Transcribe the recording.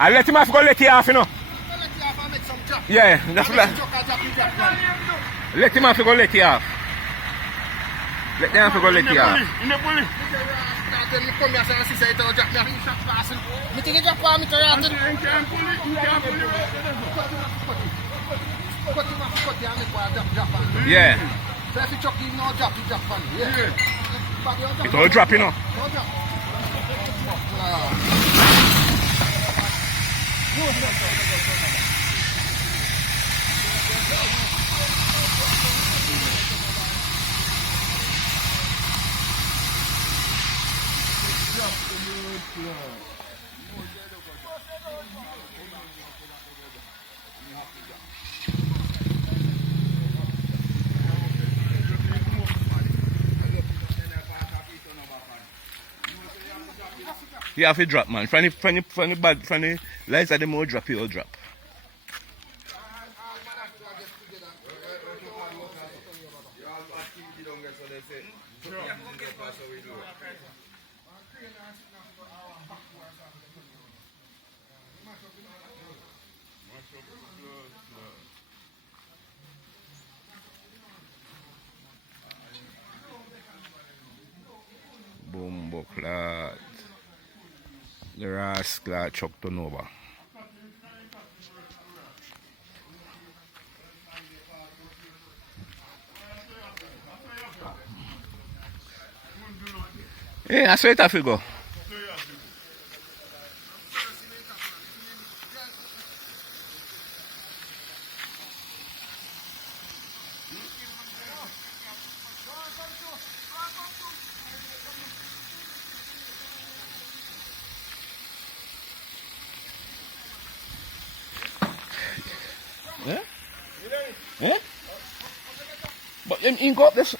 I let him have to go let you off, you know. Let you have and make some drop. Yeah, that's Make like, some drop, drop. let him have to go let you off. Let them have to go let you off. In the bully. Then me come here and see say it will drop me. I think shot passing. Me think it drop for me to And rot. you can't pull it. You can't pull it. Cut him off, cut him and make one drop on me. Yeah. So if you chuck him, no drop, he drop on me. Yeah. It all drop, you know. No drop. You have to drop, man. From the lights at the more drop, you'll drop. Boom, buckler. The rascal chucked on over. Yeah, I saw it have to go. Yeah? Yeah? But you go up this.